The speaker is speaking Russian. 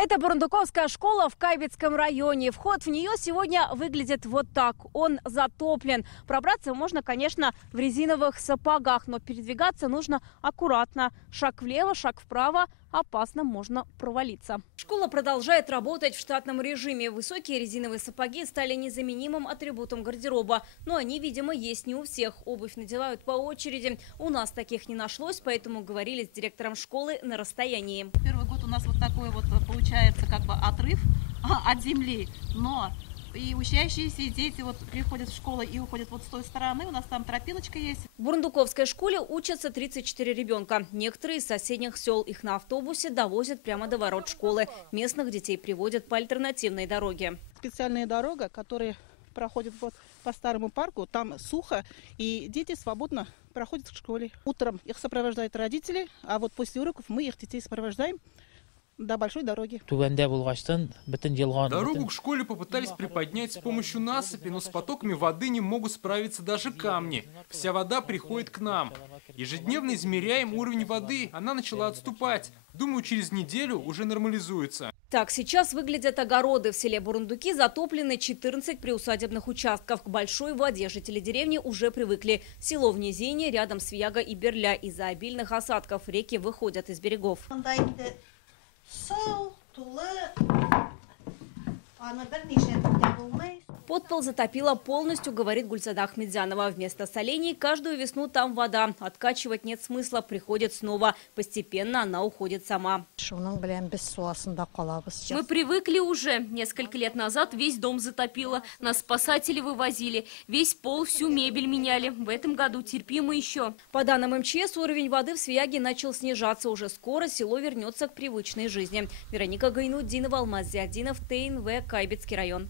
Это Бурундуковская школа в Кайбетском районе. Вход в нее сегодня выглядит вот так. Он затоплен. Пробраться можно, конечно, в резиновых сапогах, но передвигаться нужно аккуратно. Шаг влево, шаг вправо. Опасно, можно провалиться. Школа продолжает работать в штатном режиме. Высокие резиновые сапоги стали незаменимым атрибутом гардероба. Но они, видимо, есть не у всех. Обувь надевают по очереди. У нас таких не нашлось, поэтому говорили с директором школы на расстоянии. Первый год у нас вот такой вот получается как бы отрыв от земли. Но и учащиеся, и дети вот приходят в школу и уходят вот с той стороны. У нас там тропиночка есть. В Бурундуковской школе учатся 34 ребенка. Некоторые из соседних сел. Их на автобусе довозят прямо до ворот школы. Местных детей приводят по альтернативной дороге. Специальная дорога, которая проходит вот по старому парку. Там сухо, и дети свободно проходят к школе. Утром их сопровождают родители, а вот после уроков мы их детей сопровождаем до большой дороги. Дорогу к школе попытались приподнять с помощью насыпи, но с потоками воды не могут справиться даже камни. Вся вода приходит к нам. Ежедневно измеряем уровень воды, она начала отступать. Думаю, через неделю уже нормализуется. Так сейчас выглядят огороды. В селе Бурундуки затоплены 14 приусадебных участков. К большой воде жители деревни уже привыкли. Село в низине, рядом с Вьяга и Берля. Из-за обильных осадков реки выходят из берегов. Подпол затопило полностью, говорит Гульцада Ахмедзянова. Вместо солений каждую весну там вода. Откачивать нет смысла, приходит снова. Постепенно она уходит сама. Мы привыкли уже. Несколько лет назад весь дом затопило. Нас спасатели вывозили. Весь пол, всю мебель меняли. В этом году терпимо еще. По данным МЧС, уровень воды в Свияге начал снижаться. Уже скоро село вернется к привычной жизни. Вероника Гайнутдинова, Алмаз Зиадинов, ТНВ, Кайбетский район.